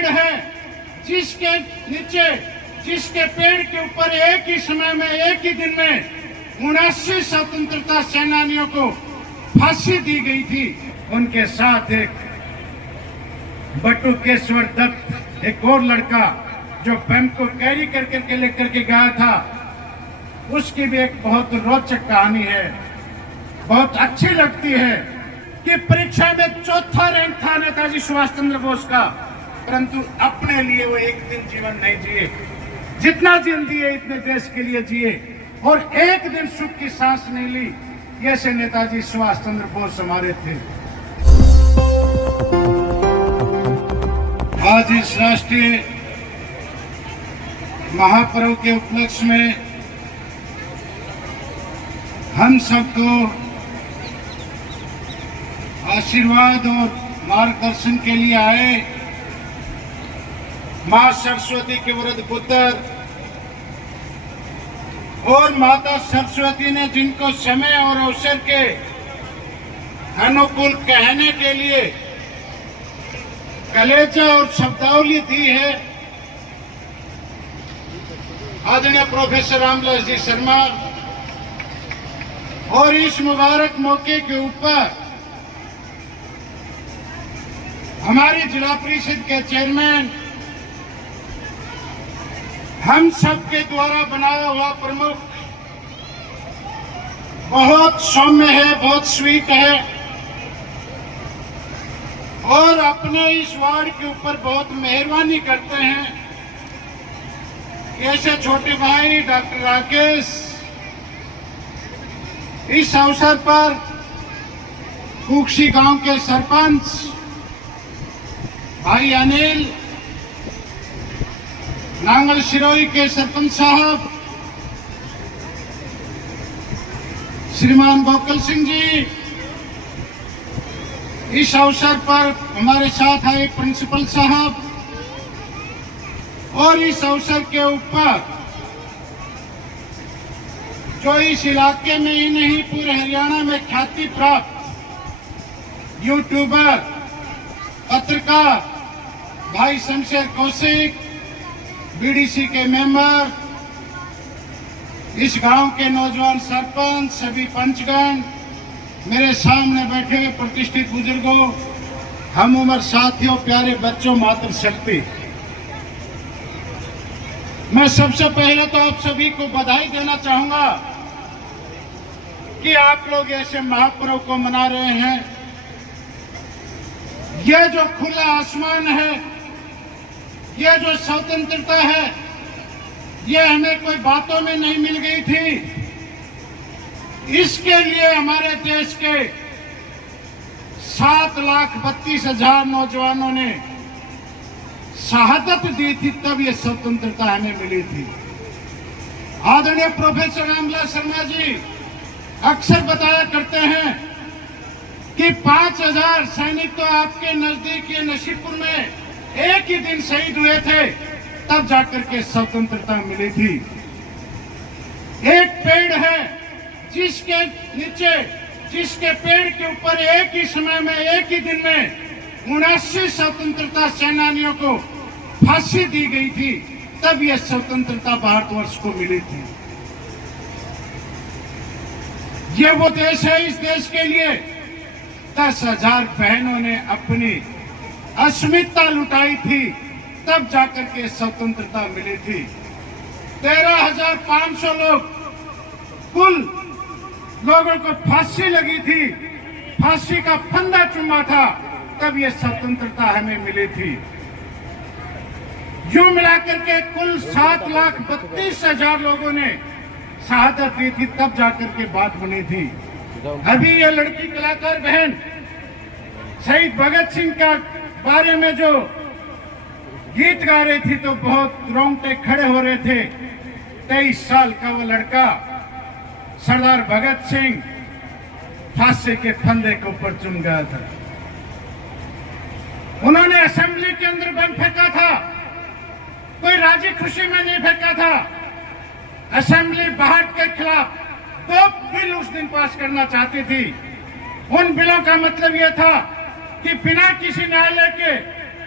पेड़ है जिसके नीचे, जिसके पेड़ के ऊपर एक ही समय में, एक ही दिन में 79 स्वतंत्रता सेनानियों को फांसी दी गई थी, उनके साथ एक बटुकेश्वर दत्त, एक और लड़का जो बम को कैरी करके लेकर के गया था, उसकी भी एक बहुत रोचक कहानी है। बहुत अच्छी लगती है कि परीक्षा में चौथा रैंक था नेताजी सुभाष चंद्र बोस का, परंतु अपने लिए वो एक दिन जीवन नहीं जिए। जितना दिन दिए इतने देश के लिए जिए और एक दिन सुख की सांस नहीं ली। ऐसे नेताजी सुभाष चंद्र बोस हमारे थे। आज इस राष्ट्रीय महापर्व के उपलक्ष्य में हम सबको आशीर्वाद और मार्गदर्शन के लिए आए मां सरस्वती के वृद्ध पुत्र और माता सरस्वती ने जिनको समय और अवसर के अनुकूल कहने के लिए कलेजा और शब्दावली दी है, आदरणीय प्रोफेसर रामविलास जी शर्मा, और इस मुबारक मौके के ऊपर हमारी जिला परिषद के चेयरमैन, हम सबके द्वारा बनाया हुआ प्रमुख, बहुत सौम्य है, बहुत स्वीट है और अपने इस वार्ड के ऊपर बहुत मेहरबानी करते हैं। ऐसे छोटे भाई डॉक्टर राकेश, इस अवसर पर कुक्षी गांव के सरपंच भाई अनिल, नांगल सिरोही के सरपंच साहब श्रीमान गोकुल सिंह जी, इस अवसर पर हमारे साथ आए प्रिंसिपल साहब, और इस अवसर के ऊपर जो इस इलाके में ही नहीं पूरे हरियाणा में ख्याति प्राप्त यूट्यूबर, पत्रकार भाई शमशेर कौशिक, बीडीसी के मेंबर, इस गांव के नौजवान सरपंच, सभी पंचगण, मेरे सामने बैठे हुए प्रतिष्ठित बुजुर्गों, हम उम्र साथियों, प्यारे बच्चों, मातृशक्ति, मैं सबसे पहले तो आप सभी को बधाई देना चाहूंगा कि आप लोग ऐसे महापर्व को मना रहे हैं। ये जो खुला आसमान है, ये जो स्वतंत्रता है, ये हमें कोई बातों में नहीं मिल गई थी। इसके लिए हमारे देश के 7,32,000 नौजवानों ने शहादत दी थी, तब ये स्वतंत्रता हमें मिली थी। आदरणीय प्रोफेसर रामविलास शर्मा जी अक्सर बताया करते हैं कि 5,000 सैनिक तो आपके नजदीक ये नसीबपुर में एक ही दिन शहीद हुए थे, तब जाकर के स्वतंत्रता मिली थी। एक पेड़ है जिसके नीचे, जिसके पेड़ के ऊपर एक ही समय में, एक ही दिन में 79 स्वतंत्रता सेनानियों को फांसी दी गई थी, तब यह स्वतंत्रता भारतवर्ष को मिली थी। ये वो देश है, इस देश के लिए 10,000 बहनों ने अपनी अस्मिता लुटाई थी, तब जाकर के स्वतंत्रता मिली थी। 13,500 लोग कुल लोगों को फांसी लगी थी, फांसी का फंदा चुमा था, तब ये स्वतंत्रता हमें मिली थी। यूं मिलाकर के कुल 7,32,000 लोगों ने शहादत दी थी, तब जाकर के बात बनी थी। अभी ये लड़की कलाकार बहन शहीद भगत सिंह का बारे में जो गीत गा रही थी तो बहुत रोंगटे खड़े हो रहे थे। 23 साल का वो लड़का सरदार भगत सिंह फांसी के फंदे के ऊपर चुम गया था। उन्होंने असेंबली के अंदर बम फेंका था, कोई राजी खुशी में नहीं फेंका था। असेंबली बाहर के खिलाफ 2 बिल उस दिन पास करना चाहती थी। उन बिलों का मतलब यह था कि बिना किसी न्यायालय के,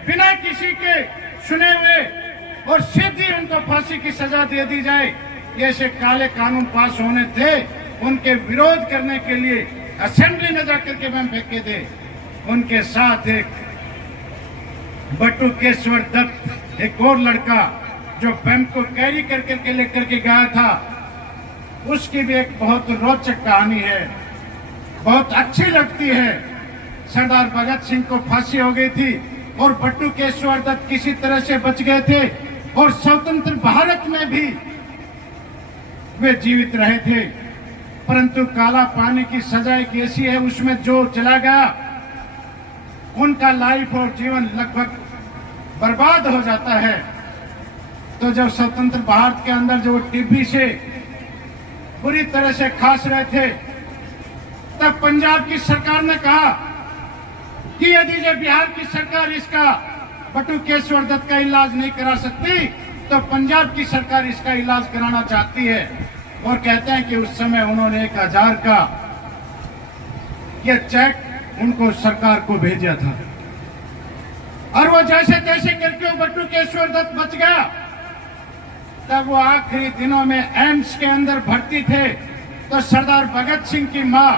बिना किसी के सुने हुए और सीधी उनको फांसी की सजा दे दी जाए। ऐसे काले कानून पास होने थे, उनके विरोध करने के लिए असेंबली में जाकर के बम फेंके थे। उनके साथ एक बटुकेश्वर दत्त, एक और लड़का जो बम को कैरी करके लेकर के गया था, उसकी भी एक बहुत रोचक कहानी है, बहुत अच्छी लगती है। सरदार भगत सिंह को फांसी हो गई थी और बटुकेश्वर दत्त किसी तरह से बच गए थे और स्वतंत्र भारत में भी वे जीवित रहे थे। परंतु काला पानी की सजा एक ऐसी है, उसमें जो चला गया उनका लाइफ और जीवन लगभग बर्बाद हो जाता है। तो जब स्वतंत्र भारत के अंदर जो टीबी से बुरी तरह से खास रहे थे, तब पंजाब की सरकार ने कहा कि यदि जब बिहार की सरकार इसका बटुकेश्वर दत्त का इलाज नहीं करा सकती, तो पंजाब की सरकार इसका इलाज कराना चाहती है। और कहते हैं कि उस समय उन्होंने 1000 का यह चेक उनको सरकार को भेजा था और वो जैसे तैसे करके वो बटुकेश्वर दत्त बच गया। तब वो आखिरी दिनों में एम्स के अंदर भर्ती थे, तो सरदार भगत सिंह की मां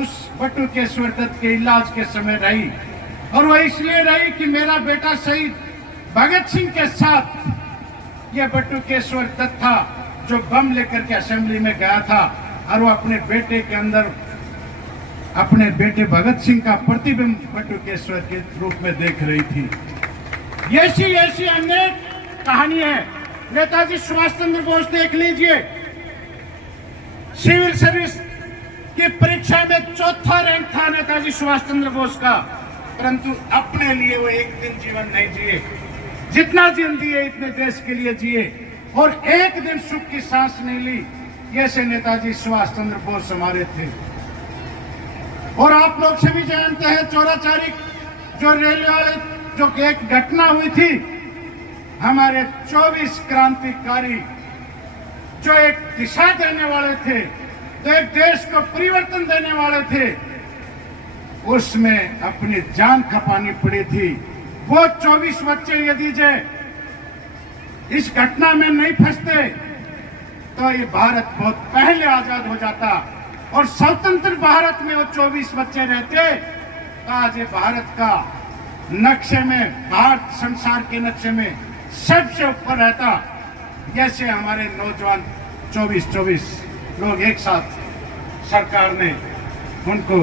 उस बटुकेश्वर दत्त के इलाज के समय रही, और वो इसलिए रही कि मेरा बेटा शहीद भगत सिंह के साथ ये बटुकेश्वर दत्त था जो बम लेकर के असेंबली में गया था, और वो अपने बेटे के अंदर अपने बेटे भगत सिंह का प्रतिबिंब बटुकेश्वर के रूप में देख रही थी। ऐसी ऐसी अनेक कहानी है। नेताजी सुभाष चंद्र बोस देख लीजिए, सिविल सर्विस की परीक्षा में 4था रैंक था नेताजी सुभाष चंद्र बोस का, परंतु अपने लिए वो एक दिन जीवन नहीं जिए। जितना दिन दिए इतने देश के लिए जिए और एक दिन सुख की सांस नहीं ली। ऐसे नेताजी सुभाष चंद्र बोस हमारे थे। और आप लोग सभी जानते हैं 14 तारीख जो रेलवे वाले जो एक घटना हुई थी, हमारे 24 क्रांतिकारी जो एक दिशा देने वाले थे, तो एक देश को परिवर्तन देने वाले थे, उसमें अपनी जान खपानी पड़ी थी। वो 24 बच्चे यदि जे इस घटना में नहीं फंसते तो ये भारत बहुत पहले आजाद हो जाता, और स्वतंत्र भारत में वो 24 बच्चे रहते तो आज ये भारत का नक्शे में, भारत संसार के नक्शे में सबसे ऊपर रहता। जैसे हमारे नौजवान 24 लोग एक साथ सरकार ने उनको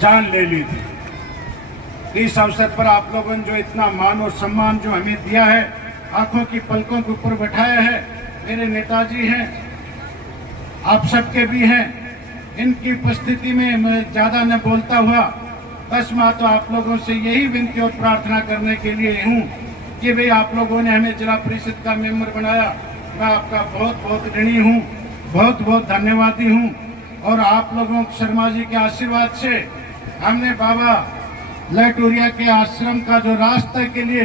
जान ले ली थी। इस अवसर पर आप लोगों ने जो इतना मान और सम्मान जो हमें दिया है, आंखों की पलकों के ऊपर बैठाया है, मेरे नेताजी हैं, आप सबके भी हैं। इनकी उपस्थिति में मैं ज्यादा न बोलता हुआ बस मैं तो आप लोगों से यही विनती और प्रार्थना करने के लिए हूँ कि भाई आप लोगों ने हमें जिला परिषद का मेंबर बनाया, मैं आपका बहुत बहुत ऋणी हूँ, बहुत बहुत धन्यवादी हूँ। और आप लोगों शर्मा जी के आशीर्वाद से हमने बाबा लहटूरिया के आश्रम का जो रास्ते के लिए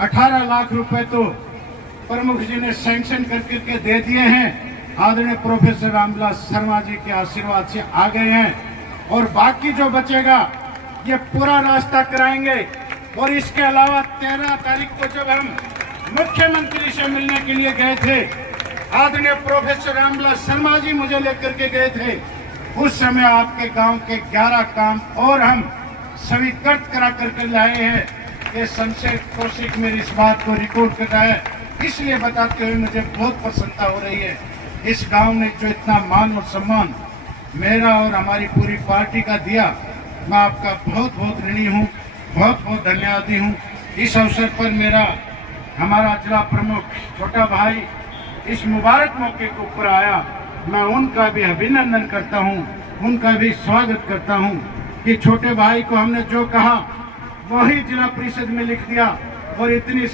18 लाख रुपए तो प्रमुख जी ने सैंक्शन करके दे दिए हैं। आदरणीय प्रोफेसर रामविलास शर्मा जी के आशीर्वाद से आ गए हैं, और बाकी जो बचेगा ये पूरा रास्ता कराएंगे। और इसके अलावा 13 तारीख को जब हम मुख्यमंत्री से मिलने के लिए गए थे, आदरणीय प्रोफेसर रामविलास शर्मा जी मुझे लेकर के गए थे, उस समय आपके गांव के 11 काम और हम स्वीकृत करा करके लाए हैं। ये संशय कौशिक मेरी इस बात को रिकॉर्ड कर रहा है, इसलिए बताते हुए मुझे बहुत प्रसन्नता हो रही है। इस गांव ने जो इतना मान और सम्मान मेरा और हमारी पूरी पार्टी का दिया, मैं आपका बहुत बहुत ऋणी हूँ, बहुत बहुत धन्यवादी हूँ। इस अवसर पर हमारा जिला प्रमुख छोटा भाई इस मुबारक मौके के ऊपर आया, मैं उनका भी अभिनंदन करता हूँ, उनका भी स्वागत करता हूँ कि छोटे भाई को हमने जो कहा वही जिला परिषद में लिख दिया और इतनी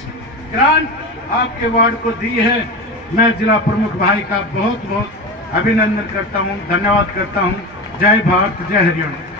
ग्रांट आपके वार्ड को दी है। मैं जिला प्रमुख भाई का बहुत बहुत अभिनंदन करता हूँ, धन्यवाद करता हूँ। जय भारत, जय हरियाणा।